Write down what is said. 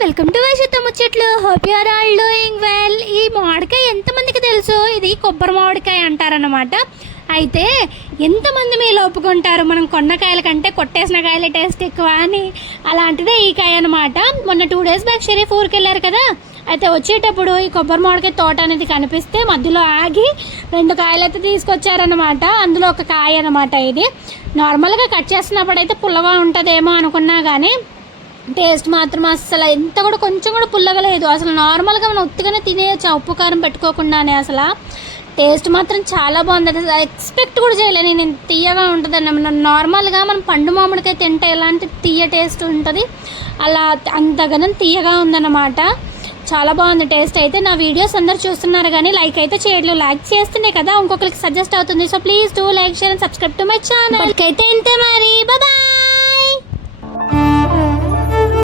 Welcome to వైశుద్ధ ముచ్చట్లు. Hope you are all doing well ఈ మామిడికాయ ఎంతమందికి తెలుసు? ఇది కొబ్బరి మామిడికాయ అంటారనమాట అయితే ఎంతమంది మీరు ఒప్పుకుంటారు? మనం కొన్న కాయల కంటే కొట్టేసిన కాయల టేస్ట్ ఎక్కువ అని. అలాంటిదే ఈ కాయ అనమాట మొన్న టూ డేస్ బ్యాక్ షరీఫ్ ఊరికి వెళ్ళారు కదా? అయితే వచ్చేటప్పుడు ఈ కొబ్బరి మామిడికాయ తోట అనేది కనిపిస్తే మధ్యలో ఆగి రెండు కాయలు అయితే తీసుకొచ్చారనమాట అందులో ఒక కాయ అనమాట ఇది. నార్మల్గా కట్ చేస్తున్నప్పుడు అయితే పుల్లగా ఉంటుందేమో అనుకున్నా కానీ టేస్ట్ మాత్రం అసలు ఎంత కూడా కొంచెం కూడా పుల్లగలేదు అసలు నార్మల్గా మనం ఉత్తిగానే తినేయచ్చు ఉప్పు కారం పెట్టుకోకుండానే అసలు టేస్ట్ మాత్రం చాలా బాగుంది. అసలు ఎక్స్పెక్ట్ కూడా చేయలేదు నేను తీయగా ఉంటుందని. మనం నార్మల్గా మనం పండు మామిడికాయ తింటే ఎలాంటి తీయ టేస్ట్ ఉంటుంది? అలా అంతగానం తీయగా ఉందన్నమాట. చాలా బాగుంది టేస్ట్ అయితే. నా వీడియోస్ అందరు చూస్తున్నారు కానీ లైక్ అయితే చేయట్లేదు. లైక్ చేస్తున్నాయి కదా ఇంకొకరికి సజెస్ట్ అవుతుంది. So please do like share and subscribe to my channel. అయితే ఇంతే మరి. బాయ్.